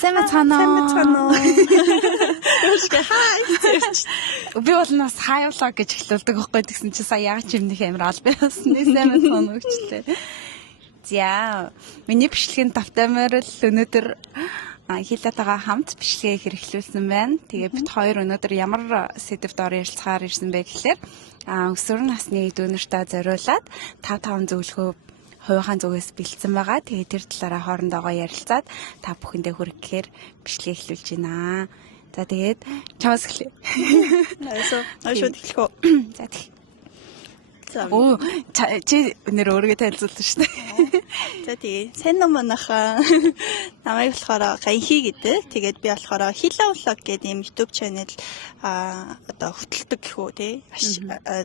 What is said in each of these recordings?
Сайн байна. Би бол нас хайлаа гэж хэлүүлдэг байхгүй гэсэн чи сая яг чимнийх амар аль байсан. Сайн байна өгчлээ. За, миний бичлэгийн давтамаар л өнөөдөр хилэтагаа хамт бичлэгээ хэрэглүүлсэн байна. Тэгээ бид хоёр өнөөдөр ямар сэдвд ярилцахаар ирсэн бэ гэхээр өсвөр насны дүүнэртээ зориулаад 5 зөвлөгөө хувийнхаа зүгээс бэлдсэн байгаа. Тэгээ тэр талаараа хоорондоогоо ярилцаад та бүхэндээ хүрэхээр бичлэгээ эхлүүлж байна. За тэгээд чамаас эхлэе. Айшууд эхлэх үү? За тэг. Оо чи өнөр өөрийгөө танилцуулсан шүү дээ. За тэгээ. Сайн ном манайхаа намайг болохоор Ганхи гэдэг. Тэгээд би болохоор Хила влог гэдэг юм YouTube channel одоо хөтэлдэг гэх үү тий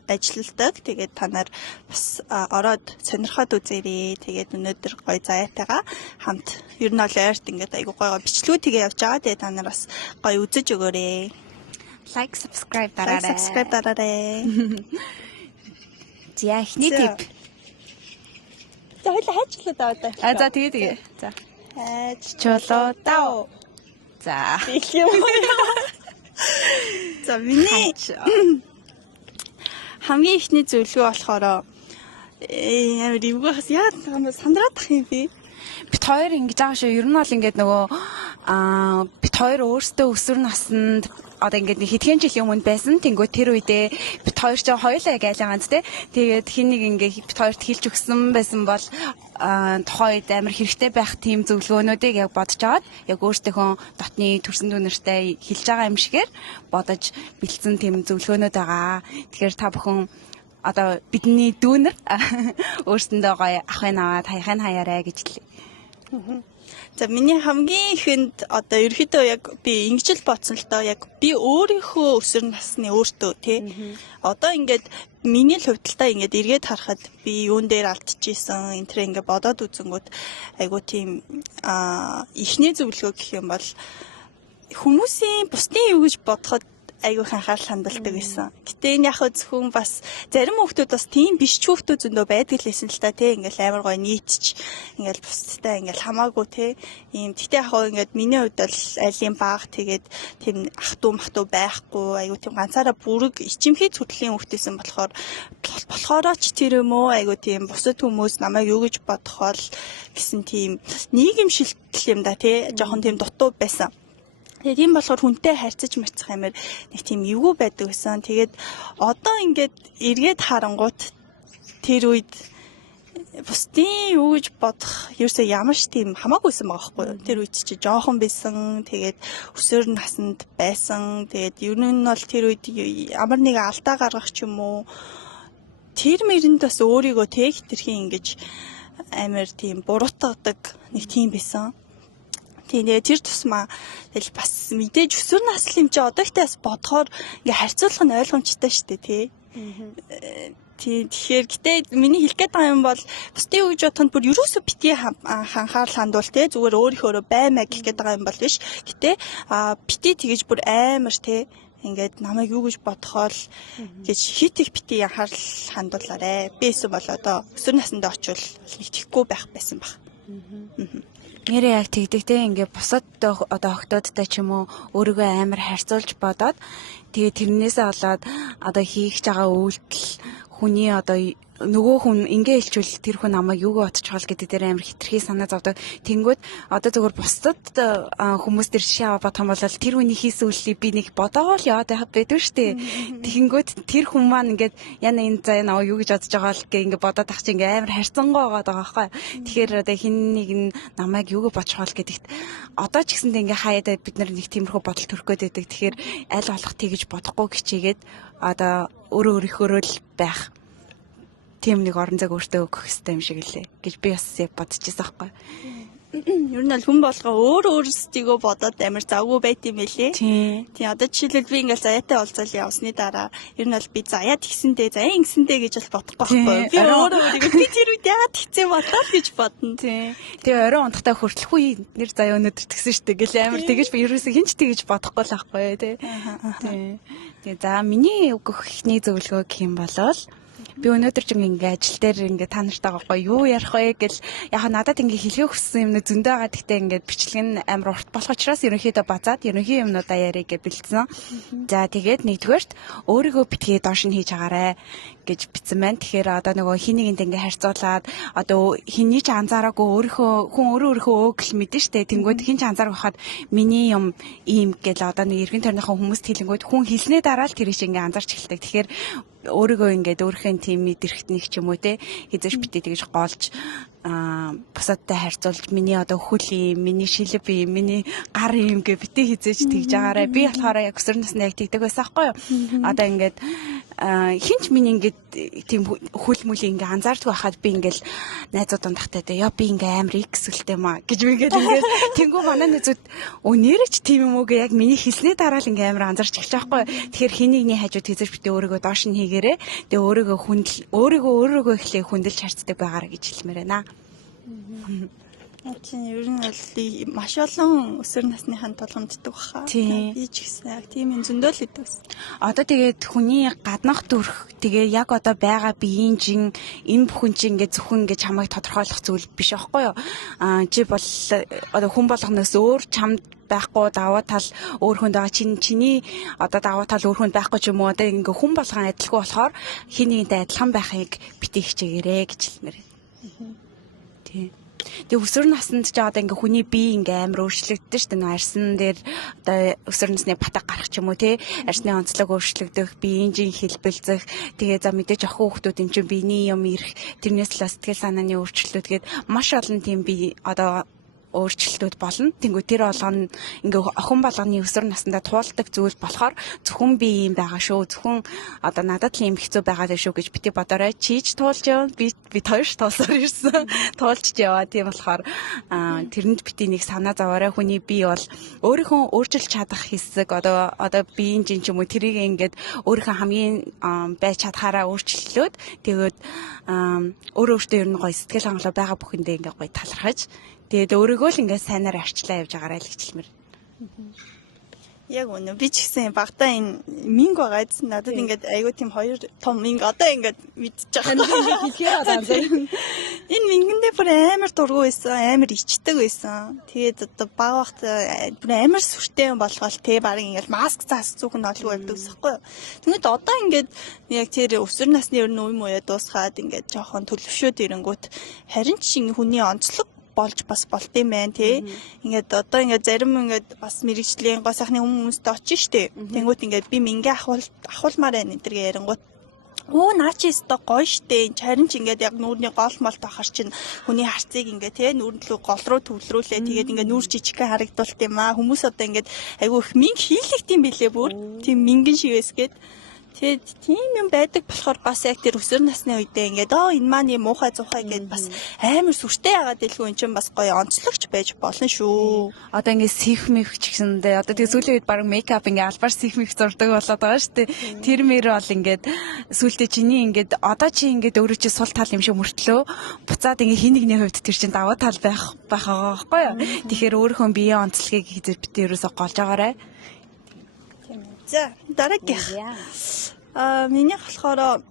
ажилладаг. Тэгээд та нар бас ороод сонирхоод үзээрэй. Тэгээд өнөөдөр гоё заяатайгаа хамт ер нь бол ойрт ингээд айгуу гоё бичлүүд тэгээ явж байгаа. Тэгээд та нар бас гоё үзэж өгөөрэй. Like, subscribe дараарай. За эхний тип. За хоёул хайчлаа даа. За тэгээ. За. Хайчлаа даа. За. За миний хамгийн ихний зөвлөгөө болохоор ямар эвгээс яа сандраадах юм бэ? Бид хоёр ингэж байгаа шүү. Ер нь бол ингээд нөгөө бид хоёр өөрсдөө өсвөр наснд одоо ингээд хэдхэн жилийн өмнө байсан. Тэнгүү тэр үедээ бид хоёр ч хоёулаа яг айлгаанд те. Тэгээд хин нэг ингээд бид хоёрт хэлж өгсөн байсан бол тухайн үед амар хэрэгтэй байх тийм зөвлөгөөнүүдийг яг бодож аваад яг өөртөөхөө дотны төрсөн дүүнэртэй хэлж байгаа юм шигээр бодож бэлдсэн тийм зөвлөгөөнүүд байгаа. Тэгэхээр та бүхэн одоо бидний дүүнэр өөрсөндөө гоё ахын аваад хаяхын хаяарай гэж хэлээ. За миний хамгийн ихэнд одоо ерөөхдөө яг би ингэж л бодсон л доо яг би өөрийнхөө өсвөр насны өөртөө тий. Одоо ингээд миний л хувьдалтаа ингээд эргээд харахад би юун дээр алдчихсан энэ тэр ингээд бодоод үзэнгүүт айгуу тийм ихний зөвлөгөө гэх юм бол хүмүүсийн бусдын юу гэж бодоход айгуу анхаарал хандуулдаг гэсэн. Гэтэ энэ яг зөвхөн бас зарим хүмүүс бас тийм биш ч хүмүүс зөндөө байдаг л байсан л та тий ингээл амар гоё нийтч ингээл бусдтай ингээл хамаагүй тий ийм гэтэ яг ингээд миний хувьд бол айлын баг тэгээд тийм ах トゥ мах トゥ байхгүй айгуу тийм ганцаараа бүрэг ичимхий төрлийн хүмүүстэйсэн болохоороо ч тэр юм уу айгуу тийм бусад хүмүүс намайг юу гэж бодохоо л гэсэн тийм нийгэмшилтэл юм да тий жоохон тийм дутуу байсан. Тэгээд тийм болохоор хүнтэй харьцаж марцах амар нэг тийм эвгүй байдаг гэсэн. Тэгээд одоо ингээд эргээд харангуут тэр үед бусдын юу гэж бодох ерөөсөө ямар ч тийм хамаагүйсэн байгаа байхгүй юу. Тэр үед чи жоохон байсан. Тэгээд өсвөр наснд байсан. Тэгээд ер нь бол тэр үед ямар нэг алдаа гаргах ч юм уу тэр мэрэнд бас өөрийгөө тэг хитрхийн ингэж амар тийм буруутгадаг нэг тийм байсан. Тэгээ тэр тусмаа тэгэл бас мэдээж өсвөр насны юм чи одоо ихтэй бас бодохоор ингээ харьцуулах нь ойлгомжтой шүү дээ тий. Тэгэхээр гэтээ миний хэлэх гээд байгаа юм бол бусдын юу гэж бодоход бүр ерөөсөө битгий анхаарал хандуул тий зүгээр өөрийнхөө баймаа гэх гээд байгаа юм бол биш. Гэтээ битгий тэгэж бүр амар тий ингээд намайг юу гэж бодохоор гэж хит их битгий анхаарал хандуулаарэ. Би эсвэл бол одоо өсвөр наснд очивол нэг тэхгүй байх байсан баг. Нэрээ яг тэгдэгтэй ингээ бусад одоо охтоодтай ч юм уу өөрийгөө амар харьцуулж бодоод тэгээ тэрнээсээ болоод одоо хийх байгаа үйлдэл хүний одоо нөгөө хүн ингээ хэлчихвэл тэр хүн намайг юуг бодчихвол гэдэг дээр амар хитрхи санаа зовдөг. Тэнгүүд одоо зөвхөн бусдад хүмүүс төр шаа бодох юм бол тэр хүний хийсэн үйлийг би нэг бодоол яваад байхад байдаг шүү дээ. Тэнгүүд тэр хүн маань ингээд яна энэ заа наа юу гэж бодож байгаа л гэ ингээ бодоод ах чи ингээ амар харьцангуй байгаа байхгүй. Тэгэхээр одоо хин нэг нь намайг юуг бодчихвол гэдэгт одоо ч гэсэндээ ингээ хаяада бид нар нэг тиймэрхүү бодол төрөх гээд байдаг. Тэгэхээр аль болох тэгж бодохгүй хичээгээд одоо өөрийнхөө л байх тийм нэг орон зайг өөртөө өгөх хэрэгтэй юм шиг лээ гэж би бас бодож байсан байхгүй. Ер нь бол хүн болгоо өөрсдийгөө бодоод амар завгүй байт юм байлээ. Тийм одоо жишээлбэл би ингээл заяатай уулзал явсны дараа ер нь бол би заяат гисэндээ заяа ингэсэндээ гэж бол бодохгүй байхгүй. Би өөрийгөө би тэр үед яагаад хэцээ бодлоо гэж бодно. Тийм. Тэгээ орой унтахтаа хүртэлгүй нэр заяа өнөдөр тэгсэн шүү дээ гэл амар тэгэж би ерөөсөө хинч тэгэж бодохгүй л байхгүй тий. Тийм. Тэгээ за миний өгөх ихний зөвлөгөө гэх юм болол Би өнөөдөр ч ингээ ажил дээр ингээ та нартайгаа юу ярих вэ гэл яг надад ингээ хэлхийг хүссэн юм зөндөө байгаа. Гэхдээ ингээ бичлэг нь амар урт болох учраас ерөнхийдөө базаад ерөнхий юмнуудаа ярих гэж бэлдсэн. За тэгээд нэгдүгээрт өөрийгөө битгий доош нь хийж агаарэ гэж бичсэн байна. Тэгэхээр одоо нөгөө хин нэгэнд ингээ харьцуулаад одоо хиний ч анзаараагүй хүн өөрийнхөө өөгл мэдэн штэ. Тэнгүүд хин ч анзаарах хахад миний юм ийм гэл одоо нэг эргэн тойрныхоо хүмүүст хэлэнгүүд хүн хэлснээ дараа л тэр их ингээ анзаарч эхэлдэг. Тэгэхээр өөрийгөө ингээд өөрхийн тим мэдэрхтнийг ч юм уу те хизээш битээ тэгж голж бусадтай харьцуулж миний одоо хөл юм, миний шилб юм, миний гар юм гэ битээ хизээч тэгж агаарай. Би болохоор яг өсвөр насны яг тэгдэг байсан байхгүй юу? Одоо ингээд хинч миний ингээд тийм хөл мүлийн ингээ анзаардгүй байхад би ингээл найзууд дундахтай яа би ингээ амар иксэлтэй маа гэж би ингээд тэнгүү манай найзууд өнөөрч тийм юм уу гэ яг миний хэлснээ дараа л ингээ амар анзаарч эхэлж байгаа байхгүй. Тэгэхээр хинийгний хажууд хизээш битээ өөрийгөө доош нь хийгээрээ тэгээ өөрийгөө эхлээ хүндэлж харцдаг байгаараа гэж хэлмээр байна. Тийм ер нь бол маш олон өсвөр насныханд тулгамддаг баха. Би ч гэсэн яг тийм юм зөндөл идэв. Одоо тэгээд хүний гаднах төрх тэгээ яг одоо байгаа биеийн жин энэ бүхэн чинь ингээ зөвхөн ингээ чамайг тодорхойлох зүйл биш аахгүй юу? Чи бол одоо хүн болгоноос өөр чамд байхгүй даваа тал өөр хүнд байгаа чиний одоо даваа тал өөр хүнд байхгүй ч юм уу одоо ингээ хүн болгон адилгүй болохоор хин нэгнтэй адилхан байхыг битгий хичээгээрэй гэж хэлмээр байна. Тийм. Тэгээ өсвөр наснд ч одоо ингээ хүний бие ингээ амар өөрчлөгддөг шүү дээ. Арьсан дээр одоо өсвөр насны батаг гарах ч юм уу те арьсны онцлог өөрчлөгдөх, биеийн жин хэлбэлзэх. Тэгээ за мэдээж охин хүүхдүүд юм чинь биений юм ирэх, тэрнээс л сэтгэл санааны өөрчлөлт гээд маш олон тийм бие одоо өөрчлөлтүүд болно. Тэнгүү тэр болгоно ингээ охин болгоны өсвөр насндаа туулдаг зүйл болохоор зөвхөн би юм байгаа шүү. Зөвхөн одоо надад л юм хэцүү байгаа даа шүү гэж бити бодорой. Чийж туулж явна. Би хоёрч туулсаар ирсэн. Туулж яваа. Тийм болохоор тэрэнд бити нэг санаа зовоорой. Хүний бие бол өөрийнхөө өөрчилж чадах хэсэг одоо биеийн жин ч юм уу тэрийг ингээд өөрийнхөө хамгийн байж чадхаараа өөрчлөлөөд тэгээд өөртөө ер нь гоё сэтгэл хангалуун байгаа бүхэндээ ингээ гоё талархаж тэгээд өөрийгөө л ингээд сайнаар арчлаа явж байгаарай л гэжэлмэр. Яг үнэ би ч гэсэн багтаа энэ минг байгаа гэсэн надад ингээд айгүй тийм хоёр том минг одоо ингээд мэдчих байгаа. Ингээд хэлхээр одоо энэ мингэндээ бүр амар дургүй байсан, амар ичдэг байсан. Тэгээд одоо баг багт бүр амар сүртэй юм болгоол те баг ингээд маск цаас зүг нь олгүй байдаг гэсэхгүй юу. Тэгмэд одоо ингээд яг тэр өсвөр насны ер нь үе мууя дуусгаад ингээд жоохон төлөвшөөд ирэнгүүт харин ч хүний онцлог болж бас болт юм байна тий. Ингээд одоо ингээд зарим ингээд бас мэрэгжлийн гоо сайхны хүмүүст очиж штэ. Тэнгүүт ингээд би мингээ ахуулмаар байна энэ төргээ ярингууд. Наа чи өстө гоё штэ. Харин ч ингээд яг нүүрний гол молт ахар чинь хүний харцыг ингээд тий нүүрэн төлөө гол руу төвлөрүүлээ. Тэгээд ингээд нүүр жижигхэн харагдуулт юм аа. Хүмүүс одоо ингээд айгүй их минг хийлэгт юм билээ бүр. Тийм мингэн шивэсгээд тэгээд тийм юм байдаг болохоор бас яг тэр өсвөр насны үедээ ингээд энэ маань муухай зуухай гэдээ бас амар сүртэй яагаад дэлгүй эн чинь бас гоё онцлогч байж болно шүү. Одоо ингээд сихмих ч гэсэндээ одоо тэг сүүлийн үед баг мейкап ингээд албаар сихмих зурдаг болоод байгаа шүү дээ. Тэр мэр бол ингээд сүүлдээ чиний ингээд одоо чи ингээд өөрөө чи сул тал юм шиг мөртлөө буцаад ингээд хин нэгний хувьд тэр чинь даваа тал байх байгаа байхгүй юу. Тэгэхээр өөрийнхөө биеийн онцлогийг хийдэг бит ерөөсө голж агаарай. За дараагийнх. Миний болохоор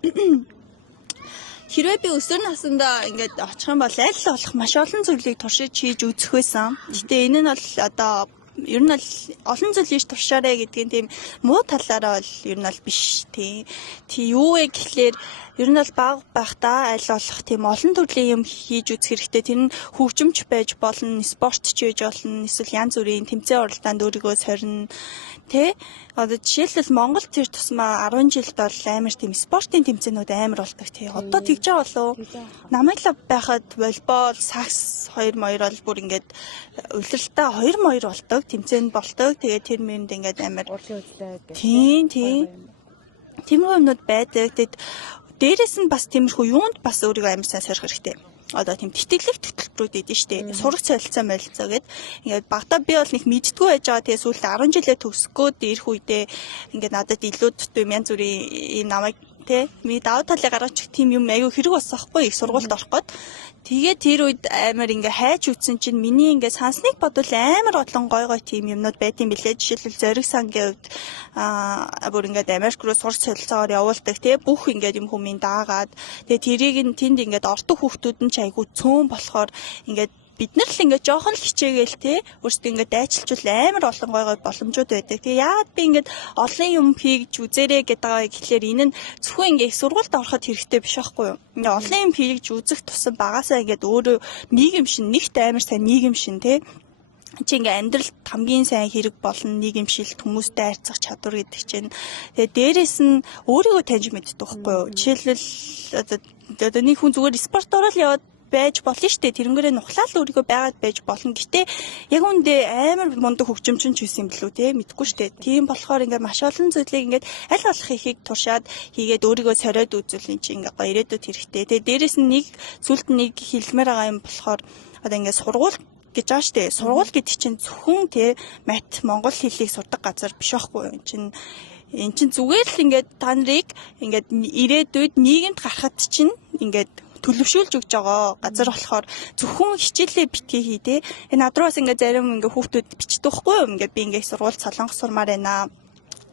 хэрвээ би өсвөр насндаа ингээд очих юм бол аль болох маш олон зүйлийг туршиж хийж үзэх байсан. Гэтэ энэ нь бол одоо ер нь бол олон зүйл хийж туршаарэ гэдгийн тийм муу талаараа бол ер нь бол биш тий. Юу вэ гэхлээр ер нь бол баг байхдаа аль болох тийм олон төрлийн юм хийж үзэх хэрэгтэй. Тэр нь хөгжимч байж болно, спортч байж болно, эсвэл янз бүрийн тэмцээн уралдаанд өөрийгөө сорина. Тэ одоо жишээлбэл Монголд тэр тусмаа 10 жилд бол амар тийм спортын тэмцээнүүд амар болдог тий. Одоо тэгж байгаа болов уу? Намайг байхад волейбол, сакс 2 моёр бол бүр ингээд улиралтай 2 моёр болдог, тэмцээнд болдог. Тэгээд тэр мэрэнд ингээд амар урлагийн үзлээ гэдэг. Тийм. Тиймэрхүү юмнууд байдаг. Тэгээд дээрэс нь бас тиймэрхүү юунд бас өөрийгөө амар сайн сорих хэрэгтэй. Одоо тийм тэтгэлэг төтөлбөрүүд идэв штэ. Сурах солилцоо молилцоо гэд ингээд багтаа би бол нэг мэддгүү байж байгаа. Тэгээ сүүлд 10 жилээ төгсгөөд ирэх үедээ ингээд надад илүү дутуу янз бүрийн ийм намайг Тэ ми давуу талыг гаргаж тийм юм аюу хэрэг болсон байхгүй их сургуульд орох гээд. Тэгээ тэр үед амар ингээ хайж үтсэн чинь миний ингээ сансныг бодвол амар олон гой тийм юмнууд байдсан билээ. Жишээлбэл зориг сангийн хувьд бүр ингээ Америк руу сурч солилцоогоор явуулдаг тий бүх ингээ юм хүмүүс даагаад тэгээ тэрийг нь тэнд ингээ ордог хүүхдүүд нь ч айгүй цөөн болохоор ингээ бид нар л ингээ жоохон л хичээгээл те өөрсдөө ингээ дайчилчвал амар олон гой боломжууд байдаг. Тэгээ яагаад би ингээ олон юм хийж үзээрэй гэдэг байгаа гэхэлэр энэ нь зөвхөн ингээ их сургуульд ороход хэрэгтэй биш байхгүй юу? Ингээ олон юм хийж үзэх тусам багасаа ингээ өөрөө нийгэм шин нэгт амар сайн нийгэм шин те чи ингээ амьдралд хамгийн сайн хэрэг болно нийгэмшилт хүмүүстэй харьцах чадвар гэдэг чинь тэгээ дээрэс нь өөрийгөө таньж мэддэг байхгүй юу? Жишээлбэл одоо нэг хүн зүгээр спорт орол яваад байж болно шүү дээ. Тэрнгээрээ нухлаал өөрийгөө байгаад байж болно. Гэтэ яг үндэ амар мундаг хөгжимчин ч байсан юм билүү те мэдгүй шүү дээ. Тийм болохоор ингээд маш олон зүйлийг ингээд аль болох ихийг туршаад хийгээд өөрийгөө сориод үзүүл энэ чинь ингээд гоё ирээдүйд хэрэгтэй. Тэгээ дээрэс нь нэг сүлд нэг хэлмээр байгаа юм болохоор одоо ингээд сургууль гэж байгаа шүү дээ. Сургууль гэдэг чинь зөвхөн те мат монгол хэлийг сурдаг газар биш байхгүй юу? Эн чинь зүгээр л ингээд та нарыг ингээд ирээдүйд нийгэмд гарахад чинь ингээд төлөвшүүлж өгч байгаа газар болохоор зөвхөн хичээлээ битгий хий те. Энэ надраас ингээ зарим ингээ хүүхдүүд бичдэг байхгүй юу? Ингээ би ингээ сургууль Солонгос сурмаар байна.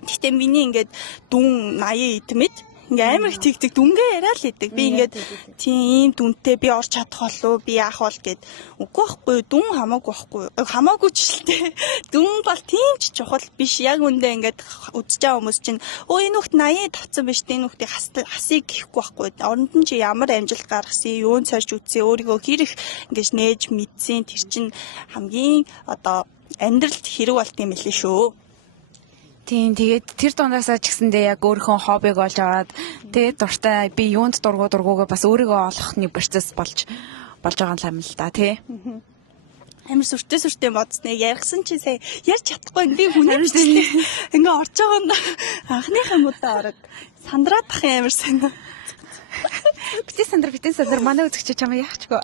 Гэхдээ миний ингээ дүн 80 идмэд ингээ амар их тэгдэг дүнгээ яриа л идэг. Би ингээ тийм дүнтэй би орч чадах болов би яах бол гэд. Үгүй байхгүй дүн хамаагүй байхгүй. Хамаагүй ч л те. Дүн бол тийм ч чухал биш. Яг үндэ ингээ үзэж байгаа хүмүүс чинь энэ хүүхд 80 тавцсан биш те. Энэ хүүхдийг хасыг гэхгүй байхгүй. Оронд нь чи ямар амжилт гаргасан, юун цааш үтсэн, өөрийгөө хэрэг ингээ нээж мэдсэн тэр чинь хамгийн одоо амьдралд хэрэг болт юм лээ шүү. Тийм тэгээд тэр дундаасаа ч гэсэндээ яг өөрийнхөө хоббиг олж аваад тэгээд дуртай би юунд дургуугаа бас өөрийгөө олохны процесс болж байгаа юм л да тий. Амар сүртэй бодсныг яргсан чи сая ярьж чадахгүй би хүнээр ингээ орж байгаа нь анхныхаа муудаа ороод сандраад тах амар сайн. Битэн сандар манай үзэгч чамаа яахчгүй.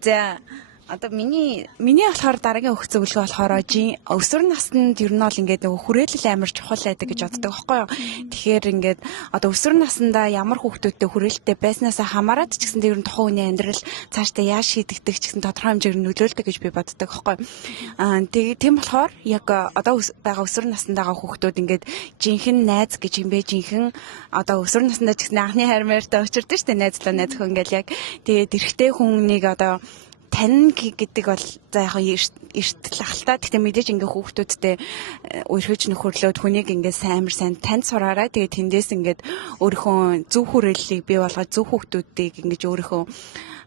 За одоо миний болохоор дараагийн өгөх зөвлөгөө болохоор өсвөр наснд ер нь бол ингээд нөгөө хүрээлэл амар чухал байдаг гэж боддог байхгүй юу. Тэгэхээр ингээд одоо өсвөр наснда ямар хүүхдүүдтэй хүрээлэлтэй байснасаа хамаарат ч гэсэн тэр тухайн хүний амьдрал цаашдаа яаж шийдэгдэх ч гэсэн тодорхой хэмжээгээр нөлөөлдөг гэж би боддог байхгүй юу. Тийм болохоор яг одоо байгаа өсвөр наснд байгаа хүүхдүүд ингээд жинхэнэ найз гэж юм бэ жинхэнэ одоо өсвөр наснда ч гэсэн анхны харьмаартай очирдөө штэ найзлаа найзах ингээд яг тэгээд эрэгтэй хүнийг одоо тань гэдэг бол за яг эртэл ахaltaа. Гэхдээ мэдээж ингээ хүүхдүүдтэй өрхөж нөхөрлөөд хүнийг ингээ сайн танд сураарай. Тэгээд тэндээс ингээд өөрийнхөө зөв хүрээллийг бий болгоод зөв хүүхдүүдийг ингэж өөрийнхөө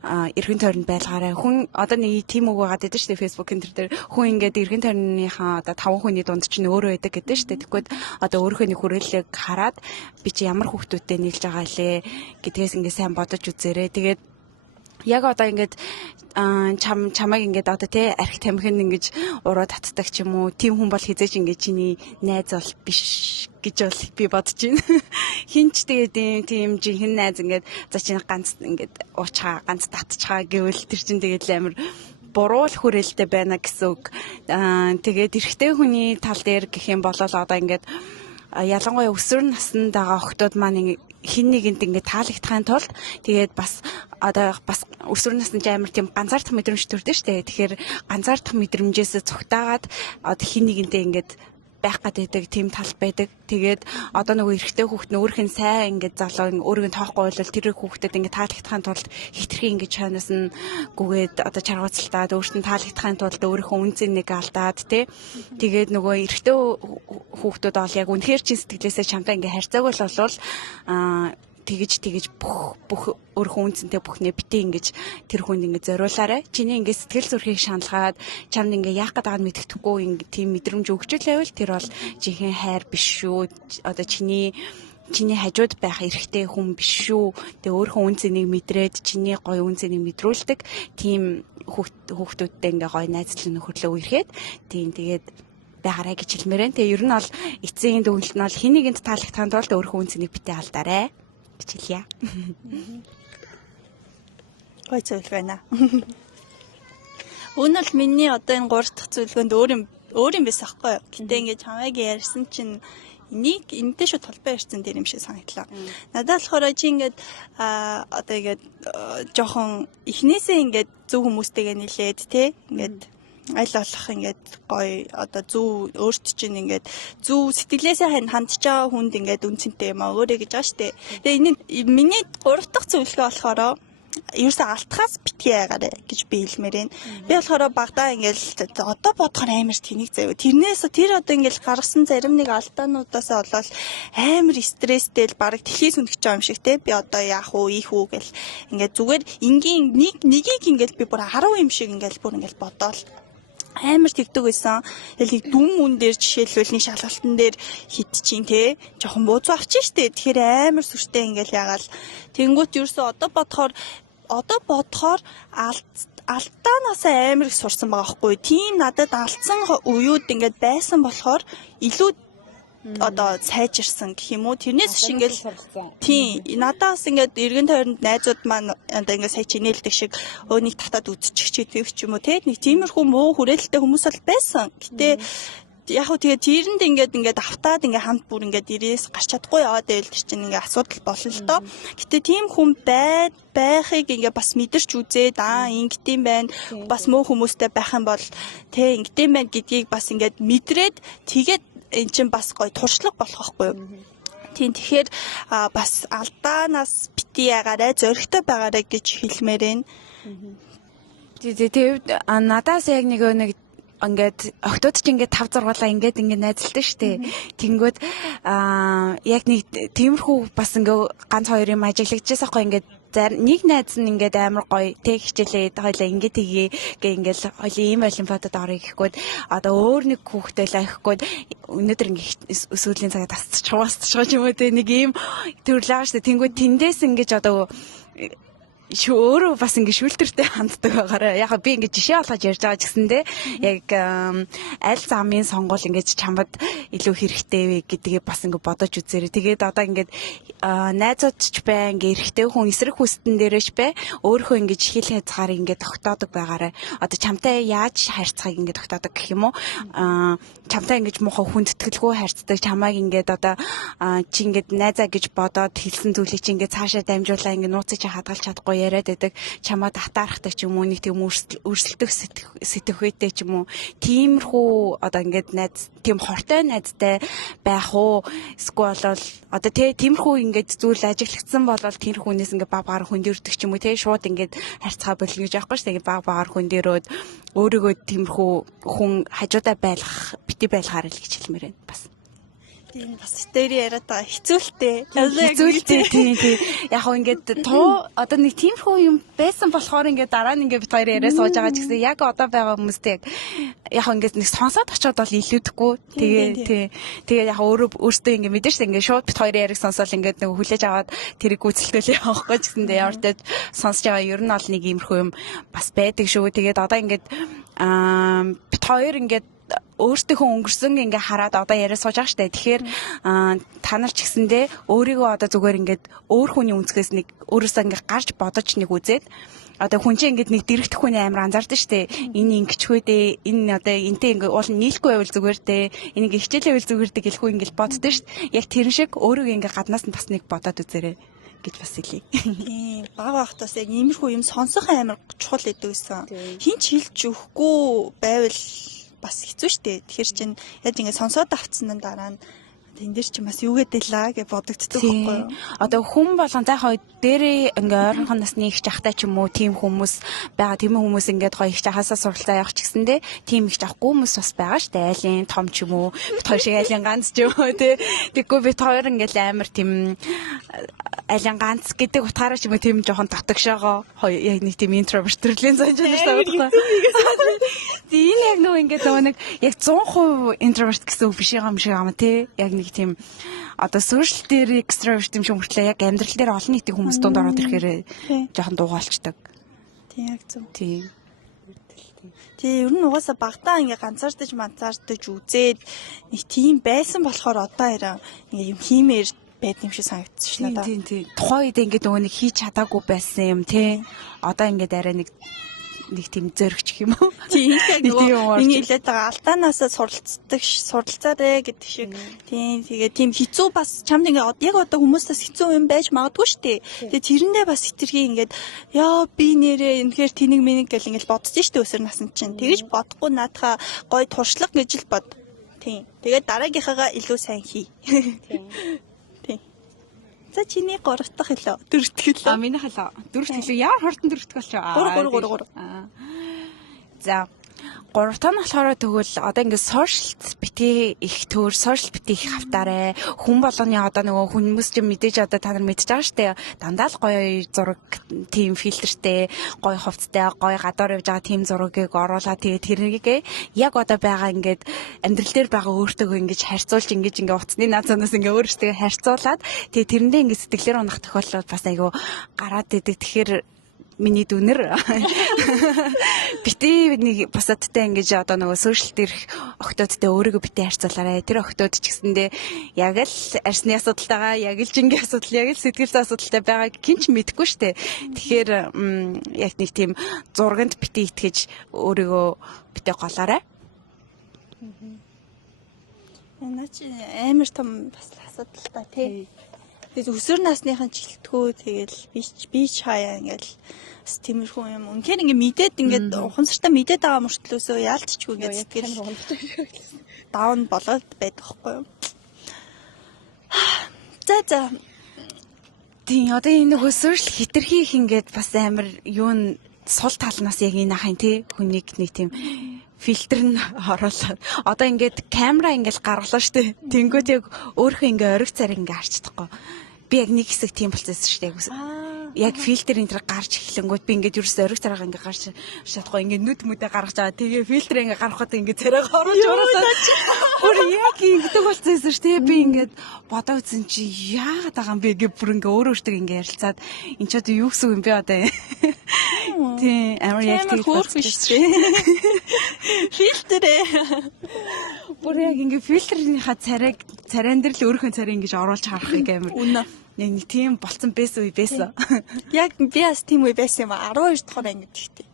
эргэн тойронд байлгаарай. Хүн одоо нэг тим үг байгаа гэдэг шүү дээ Facebook-ын дээр хүн ингээд эргэн тойрныхаа одоо 5 хүний дунд чинь өөрөө байдаг гэдэг шүү дээ. Тэгэхгүй одоо өөрийнхөө хүрээллийг хараад би чи ямар хүүхдүүдтэй нийлж байгаа лээ гэдгээс ингээ сайн бодож үзээрэй. Тэгээд яг одоо ингээд чамайг ингээд одоо тий архи тамхинд ингэж уруу татдаг ч юм уу тийм хүн бол хизээч ингээд чиний найз бол биш гэж бол би бодож байна. Хинч тэгээд тийм жинхэнэ найз ингээд за чинь ганц ингээд уучгаа ганц татчихаа гэвэл тэр чинь тэгээд амар буруу л хүрээлэлтэй байна гэсэн үг. Тэгээд эрэгтэй хүний тал дээр гэх юм бол одоо ингээд ялангуяа өсвөр наснд байгаа охтууд маань хин нэгэнд ингээд таалагдахын тулд тэгээд бас одоо бас өсвөр наснд амар тийм ганцаардах мэдрэмж төрдөө штэ. Тэгэхээр ганцаардах мэдрэмжээс цугтаагаад одоо хин нэгэнтэй ингээд байх гэдэг тийм тал байдаг. Тэгээд одоо нөгөө эрэгтэй хүүхд өөрийнх нь сайн ингээд залуу өөрийг нь тоохгүй бол тэр хүүхдэд ингээд таалагдахын тулд хитрхи ингээд чанаас нь гүгээд одоо чаргууцалтаад өөртөө таалагдахын тулд өөрийнхөө үнцнийг нэг алдаад тий. Тэгээд нөгөө эрэгтэй хүүхдүүд бол яг үнэхээр чин сэтгэлээсээ чамтай ингээд харьцаагүй л болвол тэгэж бүх өөрийнхөө үнцэнтэй бүхнээ битээ ингэж тэр хүнд ингэ зориулаарай. Чиний ингэ сэтгэл зүрхийг шаналгаад чамд ингэ яах гээд байгааг нь мэддэхгүй ингэ тийм мэдрэмж өгч лээвэл тэр бол жинхэнэ хайр биш шүү. Одоо чиний хажууд байх эрэгтэй хүн биш шүү. Тэгээ өөрийнхөө үнцнийг мэдрээд чиний гоё үнцнийг мэдрүүлдэг тийм хүүхдүүдтэй ингэ гоё найзлан нөхөрлөө үерхэд тийм тэгээд байгаарай гэж хэлмээрэн. Тэгээ ер нь бол эцсийн дүгнэлт нь бол хэнийг таалагдахын тулд өөрийнхөө үнцнийг битээ алдаарай. Чилия. Гой зүйл байна. Үүн бол миний одоо энэ 3 дахь зөвлөгөөнд өөр юм биш аахгүй юу. Гэтэ ингээд чамайг ярьсан чинь энийг энэтэй шууд холбоо ярьсан дээр юм шиг санагдлаа. Надад болохоор чи ингээд одоо ингээд жоохон эхнээсээ ингээд зөв хүмүүстэйгээ нилээд те ингээд аль болох ингээд гоё одоо зөв өөрт чинь ингээд зөв сэтгэлээсээ хандж байгаа хүнд ингээд үнцэнтэй юм аа өөрөө гэж байгаа штэ. Тэгээ энэ миний 3 дахь зөвлөгөө болохоор ерөөсөө алтхаас битгий яагаад гэж би хэлмээр байна. Би болохоор багадаа ингээл одоо бодохоор амар тэнийг заяа. Тэрнээс тэр одоо ингээл гаргасан зарим нэг алдаануудаасаа болоод амар стресстэй л баг дэлхийс үнэж байгаа юм шиг те. Би одоо яах уу, ийх үү гэл ингээд зүгээр энгийн нэгийг ингээл би бүр 10 юм шиг ингээл бүр ингээл бодоол амар тэгдэг байсан. Тэгэл нэг дүн мөн дээр жишээлбэл нэг шалгалтан дээр хит чинь те жоохон бууцуу авчих штэ. Тэгэхээр амар сүртэй ингээл ягаал. Тэнгүүт ерөөсөө одоо бодохоор алдаанаас амар их сурсан байгаа хгүй. Тийм надад алдсан үеуд ингээд байсан болохоор илүү одоо сайжирсан гэх юм уу. Тэрнээс шиг ингээл тийм надаас ингээд эргэн тойронд найзууд маань одоо ингээд сая чинээлдэг шиг нэг татаад үзчих ч юм уу те. Нэг тиймэрхүү муу хүрээлэлтэй хүмүүс бол байсан. Гэтэ яг хөө тэгээд тэрэнд ингээд автаад ингээд хамт бүр ингээд ирээс гарч чадахгүй яваад байл тэр чинь ингээд асуудал болно л доо. Гэтэ тийм хүн байхыг ингээд бас мэдэрч үзээд ингэдэм байна. Бас муу хүмүүстэй байх юм бол тэ ингэдэм байна гэдгийг бас ингээд мэдрээд тэгээд эн чинь бас гоё туршлага болох байхгүй юу? Тийм тэгэхээр бас алдаанаас бити ягаарай, зоригтой байгаарай гэж хэлмээр байна. Тэгээд надаас яг нэг ингээд октод ч ингээд 5 6-аа ингээд найзалтай штэ. Тэнгүүд яг нэг тиймэрхүү бас ингээд ганц хоёр юм ажиглагдчихсан хгүй ингээд нэг найз нь ингээд амар гоё тэг хичээлээд хоёлаа ингээд тгий гэ ингээд хоёлаа ийм байлын фотод орё гэхгүйд одоо өөр нэг хүүхдээ л авихгүй өнөөдөр ингээд өсвөлийн цагаа тасчихваа юм уу те нэг ийм төрлөө штэ. Тэнгүүд тэндээс ингээд одоо өөрөө бас ингэ шүлтэртэй ханддаг байгаараа. Яг би ингэ жишээ олгож ярьж байгаа ч гэсэндээ яг аль замын сонгуул ингэ чамд илүү хэрэгтэй вэ гэдгийг бас ингэ бодож үзээрэй. Тэгээд одоо ингэ найзууд ч бай ингэ эрэгтэй хүн эсрэг хүстэн дээрэж бай. Өөрөө ингэ жихэл хязгаар ингэ тогтоодог байгаараа. Одоо чамтай яаж харьцахыг ингэ тогтоодог гэх юм уу? Чамтай ингэж муухай хүндэтгэлгүй харьцдаг. Чамайг ингэ одоо чи ингэ найзаа гэж бодоод хэлсэн зүйлийг чи ингэ цаашаа дамжуулаа ингэ нууцыг чи хадгалж чадахгүй яриад байдаг чамаа татаарахтай ч юм уу нэг тийм өрсөлдөх сэтгэхүйтэй ч юм уу тиймэрхүү одоо ингээд найз тийм хортой найзтай байх уу эсвэл бол одоо тиймэрхүү ингээд зүйл ажиглагдсан бол тэр хүнээс ингээд баг багаар хөндөрдөг ч юм уу шууд ингээд харьцаа болно гэж аахгүй шүү дээ баг багаар хөндөрөөд өөрийгөө тиймэрхүү хүн хажуудаа байлгах бити байлгаарай л гэж хэлмээр байна бас. Тийм бас дээр яриад байгаа хэцүүлтэй. Тийм. Яг хөө ингээд одоо нэг тиймэрхүү юм байсан болохоор ингээд дараа нь ингээд бит хоёр яриа сууж байгаа ч гэсэн яг одоо байгаа хүмүүстэй яг хөө ингээд нэг сонсоод очиод бол илүүдэхгүй. Тэгээ яг өөртөө ингээд мэдэн шүү ингээд шууд бит хоёр яриг сонсоод ингээд нэг хүлээж аваад тэрийг гүйцэлдүүлээ явахгүй ч гэсэндээ ямар ч сонсож байгаа ер нь бол нэг иймэрхүү юм бас байдаг шүү. Тэгээд одоо ингээд бит хоёр ингээд өөртөөхөө өнгөрсөн ингээ хараад одоо яриа сууж байгаа штэ. Тэгэхээр та нар ч гэсэндээ өөрийгөө одоо зүгээр ингээд өөр хүний үнцгээс нэг өөрөөсөө ингээ гарч бодож нэг үзээд одоо хүн чинь ингээд нэг дэрэгдэх хүний амар анзаардаг штэ. Энэ ингэчгүй дээ. Энэ одоо энтэй ингээ уул нийлэхгүй байвал зүгээр дээ. Энийг хичээлээ байвал зүгээр дээ гэлгүй ингээл боддог штэ. Яг тэр шиг өөрийгөө ингээ гаднаас нь бас нэг бодоод үзээрэй гэж бас хэлье. Тийм. Баг багтаас яг иймэрхүү юм сонсох амар чухал гэдэг байсан. Хин ч хэлж өгөхгүй байвал бас хэцүү шттэ. Тэгэхээр чинь яаж ингэ сонсоод авцсан дараа нь тэн дээр чи бас юу гэдэлээ гэж бодогддог байхгүй юу? Одоо хүн болгон заахаа дээрээ ингээ ойрхон насны их жахтай ч юм уу тийм хүмүүс байгаа. Тийм хүмүүс ингээд гоё их жахаасаа суралцаа явах ч гэсэндээ тийм их жахгүй хүмүүс бас байгаа штэ. Айлын том ч юм уу, бит хоёр шиг айлын ганц ч юм уу тий. Тэггүй бит хоёр ингээл амар тийм айлын ганц гэдэг утгаараа ч юм уу тийм жоохон татгшоогоо яг нэг тийм интроверт төрлийн занж байна шүү дээ. Тийм яг нөө ингээд нэг яг 100% интроверт гэсэн үг биш юм шиг аа тий. Яг нэг тийм одоо social дээр extrovert юм шиг мөртлөө яг амьдрал дээр олон нийтийн хүмүүс дунд ороод ирэхээр жоохон дуугаалцдаг. Тийм яг зөв. Тийм. Тэгээ ер нь угаасаа багтаа ингээ ганцаардаж үзээд нэг тийм байсан болохоор одоо хараа ингээ юм хиймээр байд юм шиг санагдчихлаа да. Тийм. Тухайн үед ингээ нөгөө нэг хийж чадаагүй байсан юм тий. Одоо ингээ арай нэг нэг тийм зөрөгч юм уу? Тийм яг нөгөө миний тийм хэлээд байгаа алдаанаасаа суралцаарэ гэдэг шиг. Тийм тэгээ тийм хэцүү бас чамд ингээд яг одоо хүмүүстээс хэцүү юм байж магадгүй шүү дээ. Тэгээ тэрэндээ бас хитрхи ингээд яа би нэрээ үнэхээр тэнийг мэнийг гэл ингээд бодож шүү дээ өсөр насны чинь. Тэгэж бодохгүй наадхаа гой туршлага гэж л бод. Тийм. Тэгээд дараагийнхаагаа илүү сайн хий. Тийм. Тийм. За чиний 3 дахь хэлөө 4 дахь хэлөө. Миний хэлөө 4 дахь хэлөө ямар хурдан 4 дахь болчих. 3. За 3 тань болохоор тэгвэл одоо ингээд сошиалт бити их төр сошиал бити их хавтаарэ хүн болгоны одоо нөгөө хүмүүс ч мэдээж одоо та нар мэдж байгаа штэ дандаа л гоё зураг тийм фильтртэй гоё хувцтай гоё гадуур явж байгаа тийм зургийг оруулаад тэгээ тэрнийг яг одоо байгаа ингээд амьдрал дээр байгаа өөртөөгөө ингэж харьцуулж ингэж ингээ утасны наацаас ингээ өөртөө харьцуулаад тэгээ тэрэндээ ингээ сэтгэлээр унах тохиолдол бас айгүй гараад идэг. Тэгэхээр миний дүнэр бити нэг бусадтай ингэж одоо нөгөө сошиал дээрх охтуудтай өөрийгөө бити харьцуулаарай. Тэр охтууд ч гэсэндээ яг л арсны асуудалтайгаа, яг л жингийн асуудал, яг л сэтгэл зүйн асуудалтай байгааг хинч мэдэхгүй штэ. Тэгэхээр яг нэг тийм зурганд бити итгэж өөрийгөө бити голоорой. Наач амар том бас асуудалтай тий. Тэгээд өсвөр насныхан жилтгүү тэгэл би ч хаяа ингээл бас тиймэрхүү юм. Үнэхээр ингээ мэдээд ингээд ухамсартай мэдээд байгаа мөртлөөсөө яалтчгүй ингээд сэтгэл даун болоод байдаг байхгүй юу. За. Тийм одоо энэ нэг өсвөрл хитрхи их ингээд бас амар юу сул талнаас яг энэ ахын тий хүнийг нэг тийм фильтр нь оруулаад одоо ингээд камера ингээд гаргалаа штэ. Тэнгүүд яг өөрөө ингээд ориг цариг ингээд харцдаггүй. Би яг нэг хэсэг тийм болчихсон штэ. Яг фильтр энэ төр гарч эхлэнгүүт би ингээд ерөөсөө ориг царайгаа ингээд гарч чадахгүй ингээд нүд мүдэ гаргаж байгаа. Тэгээ фильтр ингээд гаргахад ингээд царайгаа оруулж уураад бүр яг ингээд болчихсон штэ. Би ингээд бодоо үзсэн чи яагаад байгаа юм бэ гэж бүр ингээд өөрөөсөө ингээд ярилцаад энэ ч одоо юу гэсэн юм бэ одоо. Тийм амар яг тийм хөөрх биш штэ. Фильтрээ. Бүр яг ингээд фильтрийнхаа царайн дээр л өөрийнхөө царийг ингэж оруулж харахыг амар. Үнэ. Нэг тийм болцсон байсан үе байсан. Яг би бас тийм үе байсан юм аа. 12 дугаар анги гэхдээ.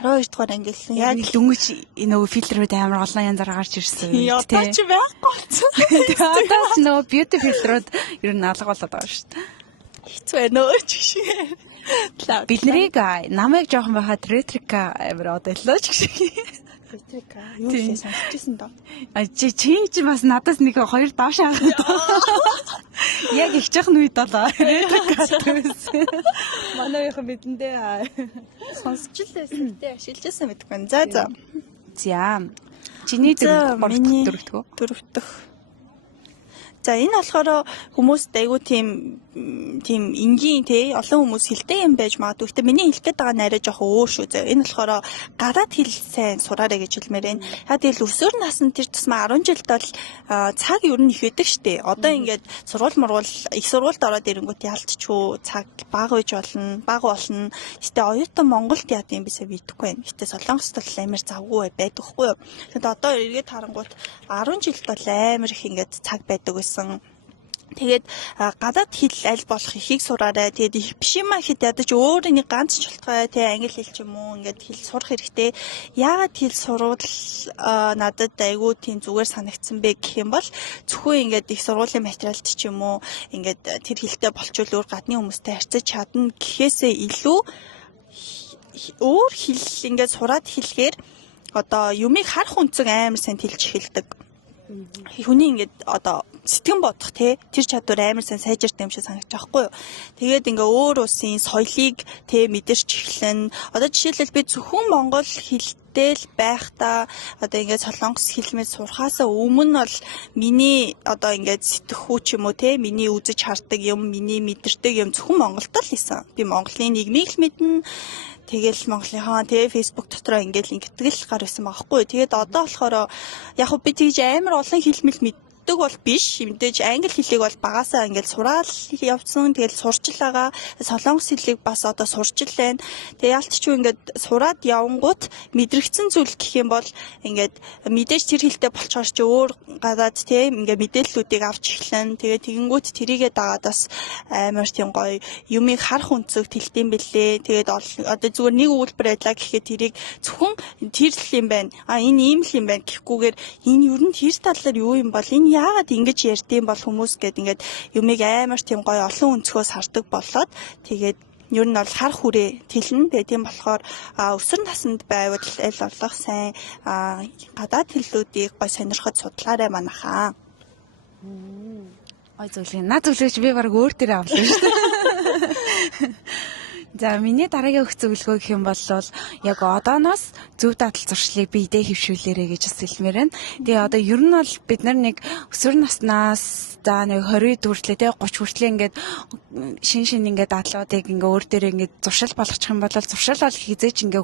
12 дугаар анги л яг дөнгөж энэ нөгөө фильтрүүд амар олон янзаар гарч ирсэн. Одоо ч байхгүй болсон. Одоо ч нөгөө beauty фильтрүүд ер нь алга болоод байгаа шүү дээ. Хэцүү байна өө ч шиг. Бид нарыг намайг жоохон байхад ретрика амар одоо илүү ч шиг. Ретрика юу гэсэн сонсчихсан доо. Чи бас надаас нэг хоёр доош аваад. Яг их жоохон үед болоо. Ретрика гэсэн. Манайхан бидэндээ Сонсч л байсан. Тэ ашиглажсэн мэдгүй. За. За. Чиний дөрөвдөх. За энэ болохоор хүмүүст айгу тийм энгийн тий олон хүмүүс хэлдэг юм байж магадгүй. Гэхдээ миний хэлэх гээд байгаа нэрээ жоохон өөр шүү. За энэ болохоор гадаад хэл сайн сураарай гэж хэлмээр байна. Яг тэгэл өсвөр наснд тэр тусмаа 10 жилд бол цаг ер нь их байдаг штэ. Одоо ингээд сургууль их сургуульд ороод ирэнгүүт ялцчихгүй цаг бага үеж болно. Гэтэ оюутан Монголд яа гэм бисээ бидэхгүй байна. Гэтэ Солонгост бол амар завгүй байдаг хгүй юу. Тэгэд одоо эргээд харангуут 10 жилд бол амар их ингээд цаг байдаг гэсэн. Тэгээд гадаад хэл аль болох ихийг сураарай. Тэгээд их биш юм хэд ядаж өөр нэг ганц ч болтгой тий англи хэл ч юм уу ингээд хэл сурах хэрэгтэй. Яагаад хэл сурвал надад айгүй тийм зүгээр санагдсан бэ гэх юм бол зөвхөн ингээд их сургуулийн материалд ч юм уу ингээд тэр хэлтэй болчвол өөр гадны хүмүүстэй харьцаж чадна гэхээсээ илүү өөр хэл ингээд сураад хэлэхээр одоо юмыг харах үнцэг амар сайн тэлж эхэлдэг. Хүний ингээд одоо сэтгэн бодох тэр чадвар амар сайн сайжирт юм шиг санагдаж байгаа хгүй юу. Тэгээд ингээ өөр улсын соёлыг мэдэрч эхлэн. Одоо жишээлбэл би зөвхөн монгол хэлтэй л байхдаа одоо ингээ солонгос хэлмэд сурахаасаа өмнө бол миний одоо ингээ сэтгэхүй ч юм уу миний үзэж хардаг юм, миний мэдэрдэг юм зөвхөн Монголд л исэн. Би Монголын нийгмийг л мэднэ. Тэгэл Монголынхаа Facebook дотроо ингээл ингэдэг л гар байсан байхгүй. Тэгээд одоо болохоор яг би тэгж амар олон хэлмэл мэддэг бол биш. Мэдээж англи хэлийг бол багасаа ингээд сураал явцсан. Тэгэл сурч л байгаа. Солонгос хэлийг бас одоо сурч л байна. Тэгээ яалтчгүй ингээд сураад явангууд мэдрэгдсэн зүйл гэх юм бол ингээд мэдээж тэр хэлтэй болчоор чи өөр гадаад тийм ингээд мэдээллүүдийг авч эхлэн. Тэгээ тэгэнгүүт тэрийгээ дагаад бас амар тийм гоё юмыг харах өнцөг тэлдэм бэлээ. Тэгээд одоо зүгээр нэг үйлбэр байлаа гэхэд тэрийг зөвхөн тэр л юм байна. Энэ ийм л юм байна гэхгүйгээр энэ ер нь тэр талаар юу юм бол энэ яагаад ингэж ярьдсан бол хүмүүс гээд ингээд юмыг амар тийм гоё олон өнцгөөс хардаг болоод тэгээд ер нь бол хар хүрээ тэлнэ. Тэгээ тийм болохоор өсвөр наснд байвал аль болох сайн гадаад хэллүүдийг гоё сонирхож судлаарай манайхаа. Ой зөвлөе. Наад зөвлөгөөч би баг өөр дээр авлаа шүү дээ. За миний дараагийн өгч зөвлөгөө гэх юм бол яг одооноос зөв дадал зуршлыг биедээ хөвшүүлээрэй гэж бас хэлмээр байна. Тэгээ одоо ер нь бол бид нар нэг өсвөр наснаас за нэг 20 хүртлээ те 30 хүртлээ ингээд шин ингээд дадлуудыг ингээ өөр дээр ингээд зуршил болгочих юм бол зуршил бол хизээч ингээ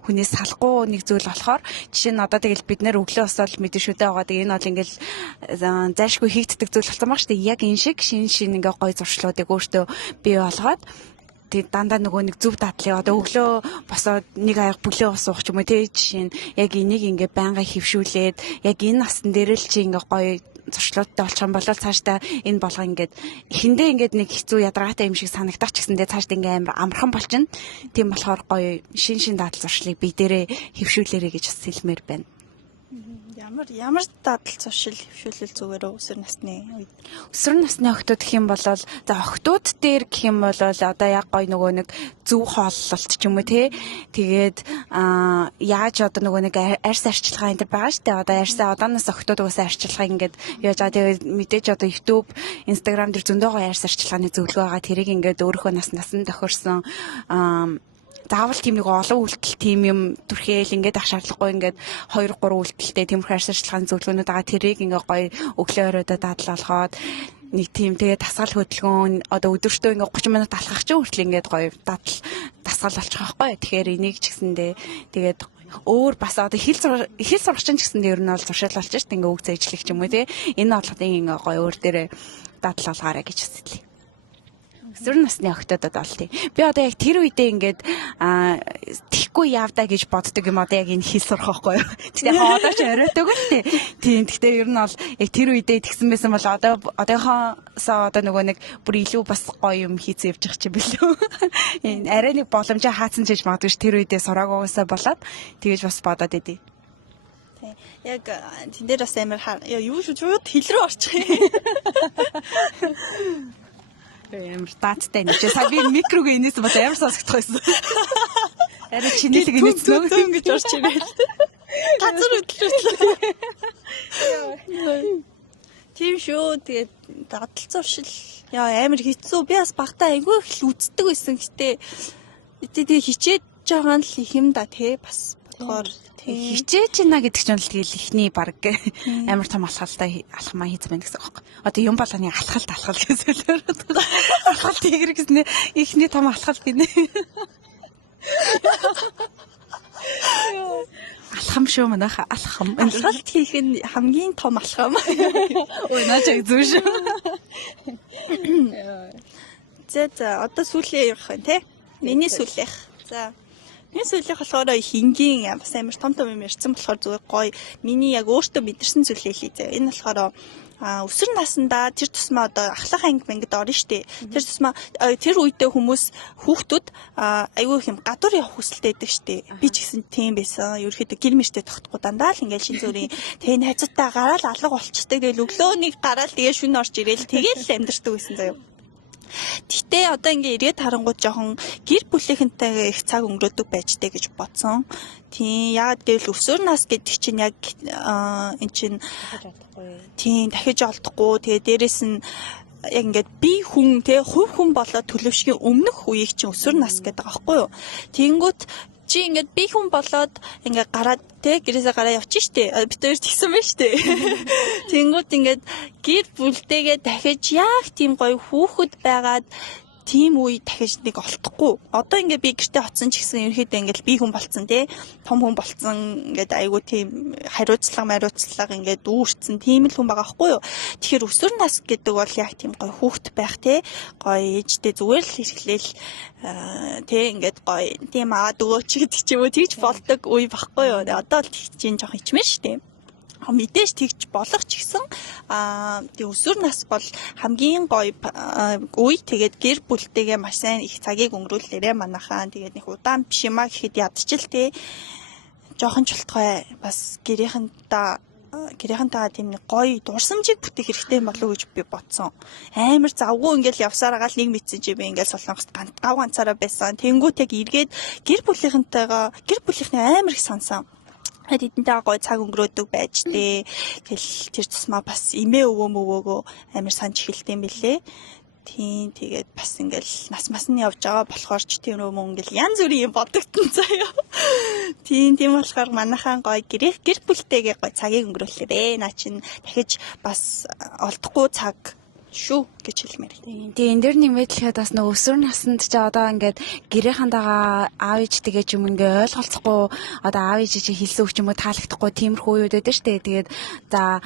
хүнээс салахгүй нэг зүйл болохоор жишээ нь одоо тэгэл бид нар өглөө бас бол мэдэн шүдэ байгаа. Тэгээ энэ бол ингээл зайлшгүй хийгддэг зүйл болсон баг шүү дээ. Яг энэ шиг шин ингээ гоё зуршлуудыг өөртөө бий болгоод тэг дандаа нөгөө нэг зөв дадлыг одоо өглөө босоод нэг аяг бүлээ ус уух ч юм уу тий жишээ нь яг энийг ингээ байнга хөвшүүлээд яг энэ насн дээр л чи ингээ гоё зуршлуудтай болчих юм бол цаашдаа энэ болго ингээд эхэндээ ингээд нэг хэцүү ядаргаатай юм шиг санагдаач гэсэндээ цаашдаа ингээ амар амархан болчихно. Тийм болохоор гоё шин дадал зуршлыг бие дээрээ хөвшүүлээрэй гэж бас хэлмээр байна. Ямар дадал зуршил хөвшүүлэл зүгээр өсвөр насны үед. Өсвөр насны охтууд гэх юм бол за охтууд дээр гэх юм бол одоо яг гоё нөгөө нэг зөв хооллолт ч юм уу тий. Тэгээд яаж одоо нөгөө нэг арьс арчилгаа энэ төр байгаа шүү дээ. Одоо арьсаа одооноос охтууд угаасаа арчилгаа ингээд яаж байгаа. Тэгээд мэдээж одоо YouTube, Instagram дээр зөндөө гоё арьс арчилгааны зөвлөгөө байгаа. Тэрийг ингээд өөрийнхөө насанд тохирсон заавал тийм нэг олон үйлдэл тийм юм түрхээл ингээд ах шаардлагагүй ингээд 2 3 үйлдэлтэй тиймэрхүү арьс арчилгааны зөвлөгөөнүүд байгаа. Тэрийг ингээ гоё өглөө оройдоо дадлалхоод нэг тийм тэгээ дасгал хөдөлгөөн одоо өдөртөө ингээ 30 минут алхах чинь хүртэл ингээд гоё дасгал болчих واخхой. Тэгэхээр энийг ч гэсэндээ тэгээд өөр бас одоо хэл сурагч ч гэсэндээ ер нь бол зуршил болж шít ингээ үг зээжлэх ч юм уу тий. Энэ бодлогын ингээ гоё өөр дээрээ дадлалгаарэ гэж хэлээ. Өсвөр насны охтодод бол тий. Би одоо яг тэр үедээ ингээд тэхгүй явдаа гэж боддог юм одоо яг энэ хэл сурах байхгүй юу. Тэгтээ одоо ч оройтойг л тий. Тийм. Тэгтээ ер нь бол яг тэр үедээ тэгсэн байсан бол одоохоосоо одоо нөгөө нэг бүр илүү бас гоё юм хийц явж байгаа ч юм билүү. Энэ арай нэг боломжоо хаацсан ч гэж магадгүй тэр үедээ сураагаагаасаа болоод тэгэж бас бодоод идэв. Яг тэн дээр бас амар юу шүү хэл рүү орчих юм. Ямар дааттай нэг чи сая би микрог инээс бодоо ямар сонсогдох байсан. Арай чинэлэг инээс зөөн гэж орч ирэл. Газар хөдлөлт. Тийм шүү. Тэгээд дадал зуршил амар хэцүү. Би бас багтаа айгүй их үздэг байсан. Гэтэ тэгээ хичээж байгаа нь л их юм да тий бас бодохоор хичээж байна гэдэг чинь л тэгэл ихний баг амар том алхалтай алхмаа хийц байна гэсэн үг. Одоо юм болгоны алхалт гэсэн л алхалт хийгэр гэсэн ихний том алхалт гинэ. Алхам шүү манайха алхам. Алхалт хийх нь хамгийн том алхам. Ой наач зүг шүү. За одоо сүүлийн явах байна те. Миний сүүлийнх. За энэ зүйлийг болохоор хингийн бас амар том юм ярьсан болохоор зүгээр гоё миний яг өөртөө мэдэрсэн зүйлээ хэлээ. Энэ болохоор өсвөр насндаа тэр тусмаа одоо ахлах анги мангад орно штэ. Тэр тусмаа тэр үедээ хүмүүс хүүхдүүд айгүй их юм гадуур явах хүсэлтэй байдаг штэ. Би ч гэсэн тийм байсан. Ерөөхдөө гэр мэртэй тогтохгүй дандаа л ингээл шин зүрийн тэг найзуудтай гараал алга болчтой. Тэгэл өглөө нэг гараал тэгээ шүн орж ирээл тэгээл амьдэрдэг байсан заяа. Гэтэ одоо ингээ ирээд харангууд жоохон гэр бүлийнхэнтэйгээ их цаг өнгөрөөдөг байжтэй гэж бодсон. Тийм яагаад гэвэл өсвөр нас гэдэг чинь яг эн чинь тийм дахиж олдохгүй. Тэгээ дээрэс нь яг ингээд би хүн те хувь хүн болоод төлөвшгийн өмнөх үеийг чинь өсвөр нас гэдэг байгаа байхгүй юу. Тэнгүүт чи ингээд би хүн болоод ингээд гараад те гэрээсээ гараа явчих штэ. Бид хоёр тэгсэн байна штэ. Тэнгүүд ингээд гэр бүлтэйгээ дахиж яг тийм гоё хүүхэд байгаад тийм үе дахиж нэг олдохгүй. Одоо ингээд би гэртээ оцсон ч гэсэн ерөөхдөө ингээд би хүн болцсон тий. Том хүн болцсон ингээд айгу тийм хариуцлага ингээд дүүрцэн тийм л хүн байгаа байхгүй юу. Тэгэхээр өсвөр нас гэдэг бол яг тийм гоё хүүхэд байх тий. Гоё ээжтэй зүгээр л ирэхлээл тий ингээд гоё тийм өгөөч гэдэг ч юм уу тэгж болдог үе байхгүй юу. Одоо л тэгж жоох ичмэн штэ. Мэдээж тэгж болох ч гэсэн тэг өсвөр нас бол хамгийн гоё үе. Тэгээд гэр бүлтэйгээ маш сайн их цагийг өнгөрүүлээрэ манайхаа. Тэгээд нэг удаан биш юмаа гэхэд ядчил тий. Жохон чултгай бас гэрийнхэнтэйгээ тийм нэг гоё дурсамжийг бүтээх хэрэгтэй болов уу гэж би бодсон. Амар завгүй ингээл явсаар агаал нэг мэдсэн чи би ингээл Солонгост гав ганцаараа байсан. Тэнгүүт яг эргээд гэр бүлийнхний амар их сансан. Эдэнтэй гоё цаг өнгөрөөдөг байж тээ. Тэгэл тэр тусмаа бас эмээ өвөөгөө амар санаж эхэлдэм билээ. Тийм тэгээд бас ингээл нас нь явж байгаа болохоор ч тийм юм ингээл янз бүрийн юм бодогдсон заяа. Тийм болохоор манайхаа гоё гэр бүлтэйгээ гоё цагийг өнгөрүүлээрэ. Наа чин дахиж бас олдохгүй цаг шүү гэж хэлмээр. Тийм энэ дэр нэмээд хэлэхэд бас нэг өсвөр наснд ч одоо ингээд гэрийнхэнтэйгээ аав ээжтэйгээ ч юм ингээ ойлголцохгүй одоо аав ээж чи хэлсэн үг ч юм уу таалагдахгүй тиймэрхүү үед байдаг штэ. Тэгээд за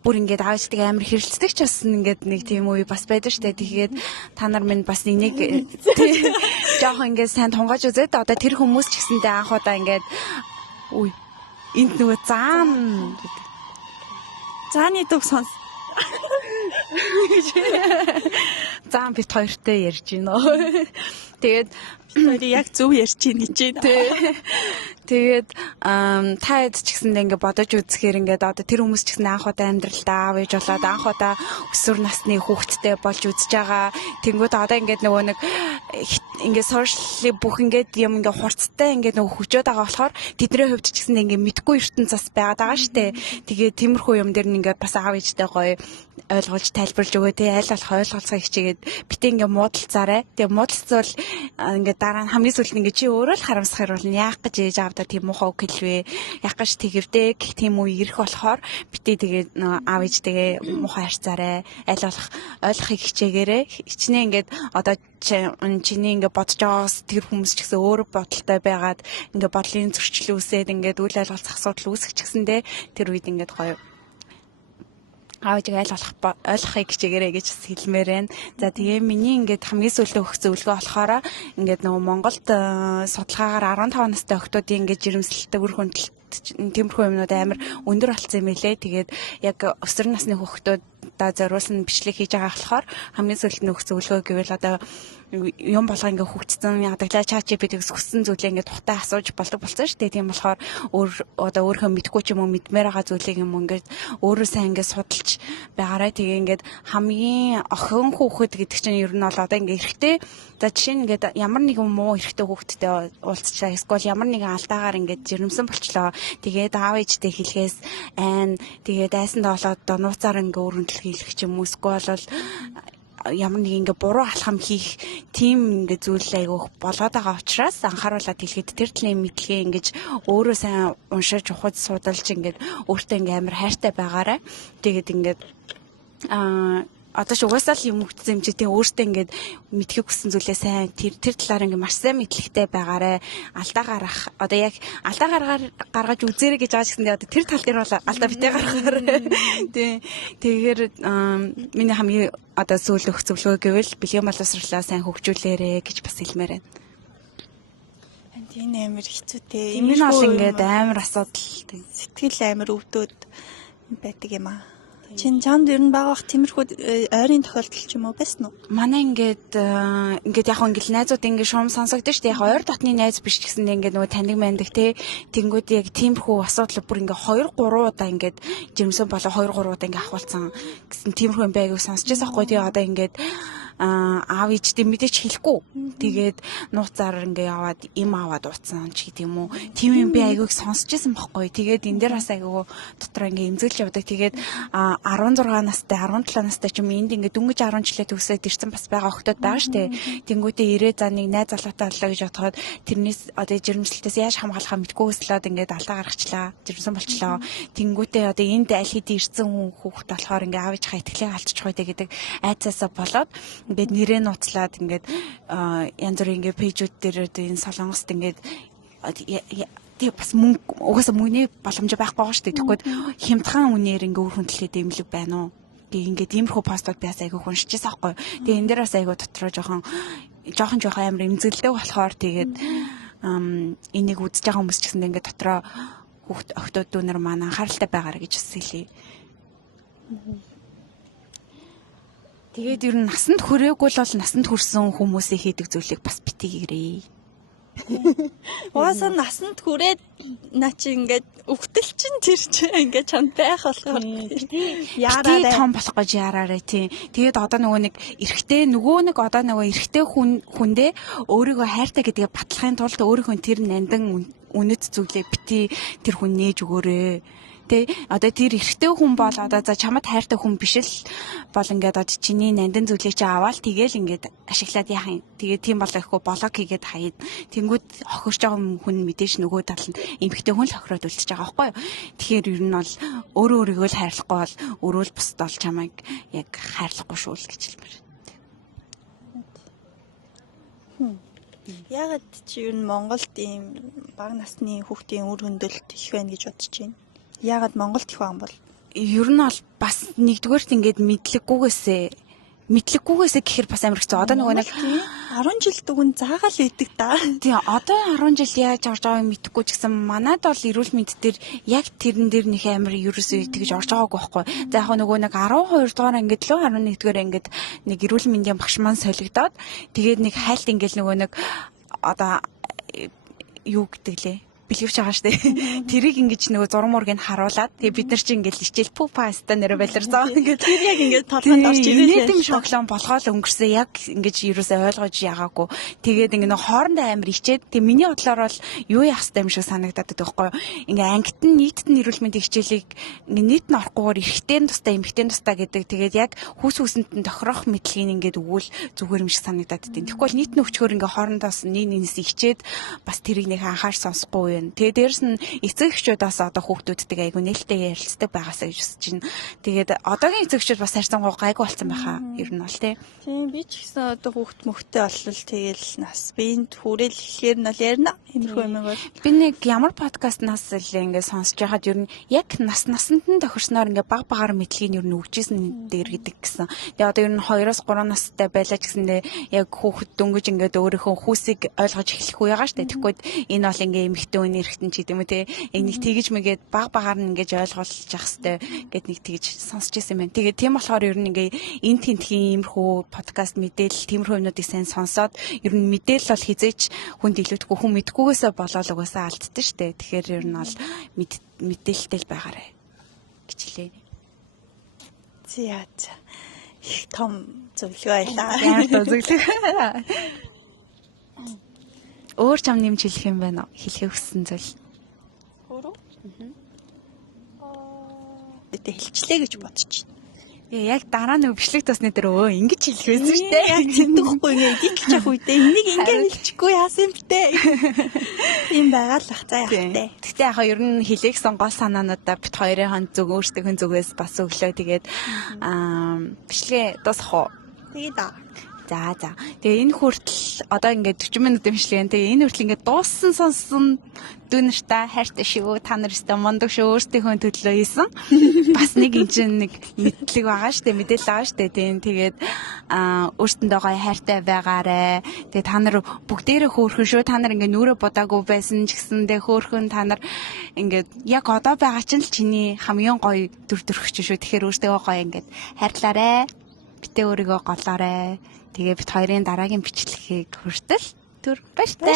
бүр ингээд аав ээжтэйгээ амар хэрэлцдэг ч бас ингээд нэг тийм үе бас байдаг штэ. Тэгээд та нар минь бас нэг жоохон ингээд сайн тунгааж үзээд одоо тэр хүмүүс ч гэсэндээ анх удаа ингээд энд нөгөө зааны дуу сонс Зам бит хоёртой ярьж байна. Тэгээд яг зөв ярьж байна гэж байна. Тэгээд та хэд ч гэсэндээ ингээ бодож үзэхээр ингээ одоо тэр хүмүүс ч гэсэн анх удаа амьдралдаа аав ээж болоод анх удаа өсвөр насны хүүхэдтэй болж үзэж байгаа. Тэнгүүд одоо ингээ нөгөө нэг ингээ сошиал бүх ингээ юм ингээ хурцтай ингээ нөгөө хүчөөд байгаа болохоор тэдний хувьд ч гэсэн ингээ мэдгүй ертөнц бас байгаад байгаа штэ. Тэгээд тиймэрхүү юм дээр нь ингээ бас аав ээжтэй гоё ойлгуулж тайлбарлаж өгөө те аль болох ойлголцоо хичээгээд битээ ингээ муудалцаарай. Тэгээ муудалцвал ингээ дараа нь хамгийн сүүлд ингээ чи өөрөө л харамсах хэрүүл яах гэж ээж аавдаа тийм муухай үг хэлвэ. Яах гэж тэгвдээ гэх тийм үе ирэх болохоор битээ тэгээ аав ээжтэйгээ муухай харьцаарай. Аль болох ойлгохыг хичээгээрэй. Хичнээн ингээ одоо чиний ингээ бодож байгаагаас тэр хүмүүс ч гэсэн өөр бодолтой байгаад ингээ бодлын зөрчил үүсээд ингээ үйл ойлголцох асуудал үүсэх ч гэсэндээ тэр үед ингээ гоё аавж айл ойлгохыг хичээгээрэй гэж хэлмээр байна. За тэгээ миний ингээд хамгийн сүүлийн өгөх зөвлөгөө болохоор ингээд нөгөө Монголд судалгаагаар 15 настай охтуудын ингээд жирэмслэлтэй үр хөндөлт тиймэрхүү юмнууд амар өндөр болсон юм элэ. Тэгээд яг өсвөр насны хүүхдүүдээ зориулсан бичлэг хийж байгаа болохоор хамгийн сүүлийн өгөх зөвлөгөө гэвэл одоо юм болго ингээ хөгжсөн ядаглаа чаачи бид хүссэн зүйлээ ингээ тухтай асууж болдог болсон шүү дээ. Тийм болохоор өөрийнхөө мэдгүй ч юм уу мэдмээр байгаа зүйлийг юм ингээд өөрөө сайн ингээ судалж байгаарай. Тэгээ ингээд хамгийн охин хүүхэд гэдэг чинь ер нь бол одоо ингээ эрэхтэй за жишээ нь ингээд ямар нэгэн муу эрэхтэй хүүхэдтэй уулзчлаа эсвэл ямар нэгэн алдаагаар ингээд жирэмсэн болчлоо. Тэгээд аав ээжтэй хэлхээс тэгээд айсандаа болоод одоо нууцаар ингээ өргөндлөх хийх ч юм уу эсвэл бол ямар нэг ингээ буруу алхам хийх тийм ингээ зүйл айгүйх болоод байгаа учраас анхааруулаад хэлэхэд тэр талын мэдлэгээ ингэж өөрөө сайн уншиж ухаж судалж ингээд өөртөө ингээ амар хайртай байгаарай. Тэгээд ингээд одоо ч угаасаа л юм хөгжсөн юм чи тийм өөртөө ингээд мэдхийг хүссэн зүйлээ сайн тэр талаар ингээ маш сайн мэдлэгтэй байгаарай. Алдаа гарах одоо яг алдаа гаргаж үзээрэй гэж байгаа ч гэсэндээ одоо тэр тал дээр бол алдаа битээ гаргахаар. Тэгэхээр миний хамгийн одоо сүүл өгөх зөвлөгөө гэвэл бэлгийн боловсруулалтаа сайн хөгжүүлээрэй гэж бас хэлмээр байна. Тийм амар хэцүүтэй. Энэ бол ингээд амар асуудал. Сэтгэл амар өвдөд байдаг юм аа. Чанд ер нь багах тиймэрхүү ойрын тохиолдол ч юм уу байсан уу? Манай ингээд яг ингээл найзууд ингээд шуум сонсогдож шүү дээ. Яг ойр дотны найз биш гэсэн ингээд нөгөө таньдаг мэндэг те. Тэнгүүд яг тиймэрхүү асуудал бүр ингээд 2 3 удаа ингээд жирэмсэн болоо 2 3 удаа ингээд ахуулсан гэсэн тиймэрхүү юм байгааг сонсчихсан байхгүй. Тэгээ одоо ингээд аав ээжтэй мэдээч хэлэхгүй. Тэгээд нууцаар ингээ яваад им аваад уутсан ч гэдэг юм уу. Тийм юм би айгүйг сонсчихсан байхгүй. Тэгээд энэ дээр бас айгүй дотор ингээ эмзэглэж явдаг. Тэгээд 16 настай 17 настай ч юм энд ингээ дөнгөж 10 жилээ төгсөөд ирсэн бас байгаа охтууд байгаа штэ. Тэнгүүтээ ирээ за нэг найз залуутай боллоо гэж бодоход тэрнээс одоо жирэмслэлтээс яаж хамгаалахаа мэдгүй өслөөд ингээ алдаа гаргачлаа. Жирэмсэн болчлоо. Тэнгүүтээ одоо энд аль хэдийн ирсэн хүүхэд болохоор ингээ аав ээжийнхээ итгэлийг алдчих хойдэ гэдэг айцаасаа болоод ингээд нэрээ нууцлаад ингээд янз бүрийн ингээд пэйжүүд дээр энэ Солонгост ингээд тэг бас мөнгө угаасаа мөнгөний боломж байхгүй байгаа шүү дээ. Тэгэхгүй хямдхан үнээр ингээ үр хөндлөлтэй дэмлэг байна уу? Ингээд иймэрхүү постууд би бас айгүй уншижсэн аахгүй. Тэгээ энэ дээр бас айгүй дотроо жоохон амар эмзэглдэг болохоор тэгээд энийг үзэж байгаа хүмүүс ч гэсэн ингээд дотроо охтууд дүүнэр маань анхааралтай байгаарай гэж хэлье. Тэгээд ер нь насанд хүрээгүй л бол насанд хүрсэн хүмүүсийн хийдэг зүйлийг бас битгийгээрэй. Угаасаа насанд хүрээд наа чи ингээд өвгтөл чинь тэр чинь ингээд чанд байх болохоор яараарай том болох гэж яараарай тийм. Тэгээд одоо нөгөө нэг эрэгтэй хүндээ өөрийгөө хайртай гэдгээ батлахын тулд өөрийнхөө тэр нандан үнэт зүйлээ бити тэр хүн нээж өгөөрэй. Тэ одоо тэр эрэгтэй хүн бол одоо за чамд хайртай хүн биш л бол ингээд одоо чиний нандин зүйлийг чи аваад тэгээл ингээд ашиглаад яах юм. Тэгээ тийм болохгүй блок хийгээд хаяад тэнгүүд хохирч байгаа хүн мэдээж нөгөө тал нь эмэгтэй хүн л хохироод үлдчихэж байгаа байхгүй юу. Тэгэхээр ер нь бол өөрийгөө л хайрлахгүй бол өрөөл бусд бол чамайг яг хайрлахгүй шүү л гэж хэлмээр. Ягаад чи ер нь Монголд ийм бага насны хүүхдийн үр хөндлөлт их байна гэж бодож байна? Яагаад Монголд их байгаа юм бол? Ер нь бол бас нэгдүгээрт ингээд мэдлэггүйгээсээ гэхэр бас амар хэцүү. Одоо нөгөө нэг 10 жил дүгэн заагаал идэг да. Тийм одоо 10 жил яаж орж байгааг мэдэхгүй ч гэсэн манайд бол эрүүл мэнд дээр яг тэрэн дээр нэг амар ерөөсөө тэгж орж байгаагүй байхгүй. За яг нөгөө нэг 12 дугаар ангид лөө 11 дугаар ангид нэг эрүүл мэндийн багш маань солигдоод тэгээд нэг хайлт ингээл нөгөө нэг одоо юу гэдэг лээ бэлгэвч байгаа штэ. Тэрийг ингэж нөгөө зураг мургийг харуулад тэгээ бид нар чи ингэж хичээл пупаста нэрэ баларсан. Ингээд тэр яг ингэж толгойд орж ирээ. Нийтэм шоглон болгоол өнгөрсөн яг ингэж юусаа ойлгож ягаагүй. Тэгээд ингэ нөгөө хоорондоо амар ичээд тэгээ миний бодлоор бол юу яах ёстой юм шиг санагдаад байдаг байхгүй юу. Ингээ ангит нь нийтэд нь эрүүл мэндийн хичээлийг ингээ нийт нь орохгүйгээр эрэгтэй тустай эмэгтэй тустай гэдэг. Тэгээд яг хүүс үсэнд нь тохирох мэдлэгийг ингээд өгвөл зүгээр юм шиг санагдаад байдаг. Тэгэхгүй бол нийт нь өвчгөр ингээ хоорондоос нэг нэгнээс ичээд бас тэрийг нэг анхаарч сонсохгүй. Тэгээ дээрэс нь эцэг эхчүүдээс одоо хүүхдүүдтэй айгу нээлттэй ярилцдаг байгаасаа гэж үзэж байна. Тэгээд одоогийн эцэг эхчүүд бас харьцан гайгүй болсон байхаа ер нь бол тийм би ч гэсэн одоо хүүхд мөхтэй болвол тэгэл нас биенд хүрээл ихээр нь бол ярина. Иймэрхүү юм бол би нэг ямар подкастнаас л ингээд сонсож байхад ер нь яг насанд нь тохирсноор ингээд баг багаар мэдлэгийг ер нь өгчээсэн дээр гэдэг гэсэн. Тэгээ одоо ер нь 2-3 настай байлаа ч гэсэндээ яг хүүхд дөнгөж ингээд өөрийнхөө хүүсийг ойлгож эхлэх үе байгаа штэ. Тэгэхгүй энэ бол ингээд эмэгтэй эрэгтэн ч гэдэм үү те нэг тэгж мэгээд баг багаар нь ингэж ойлгуулж явах хэвээр гэд нэг тэгж сонсч ирсэн байна. Тэгээд тийм болохоор ер нь ингээ энэ тентхийн иймэрхүү подкаст мэдээлэл тиймэрхүү юмнуудыг сайн сонсоод ер нь мэдээлэл бол хизээч хүнд илүүдэхгүй хүн мэдгүйгээсээ болоод угаасаа алддаг штэ. Тэгэхээр ер нь бол мэдээлэлтэй л байгаарай гэж хэлээ. За их том зөвлөгөө байлаа. Ямар зөвлөгөө. Өөр ч юм нэмж хэлэх юм байна уу? Хэлхээ хүссэн зүйл. Өөрөө? Тэ хэлчлээ гэж бодож байна. Яг дараа нэг бичлэг тосны дээр ингэж хэлэх байсан шүү дээ. Яг зэнтэхгүй ингээ эдитлж явах үедээ энийг ингээ хэлчихгүй яасан юм бэ? Тийм байгаа л бах цаа яах вэ? Гэхдээ яг ер нь хэлээгсэн гол санаануудаа бит хоёрын хонд зөв өөрсдийнхөө зүгээс бас өглөө. Тэгээд бичлэгээ дуусах уу? Тэгээд За. Тэгээ энэ хүртэл одоо ингээд 40 минут имшлээ. Тэгээ энэ хүртэл ингээд дууссан сонссон дүүнэртэй хайртай шүү. Та нар өстө мондог шүү. Өөрсдийнхөө төлөө хийсэн. Бас нэг нэг мэдлэг байгаа штэ. Мэдээлэл байгаа штэ. Тэгээд өөрсдөндөө гоё хайртай байгаарэ. Тэгээ та нар бүгдээрээ хөөрхөн шүү. Та нар ингээд нүрэ будаагүй байсан ч гэсэндээ хөөрхөн та нар ингээд яг одоо байгаа чинь л чиний хамгийн гоё дүр төрхч шүү. Тэгэхээр өөртөө гоё ингээд хайрлаарэ. Битээ өөрийгөө голоорой. Тэгээ бит хоёрын дараагийн бичлэгийг хүртэл түр баяртай.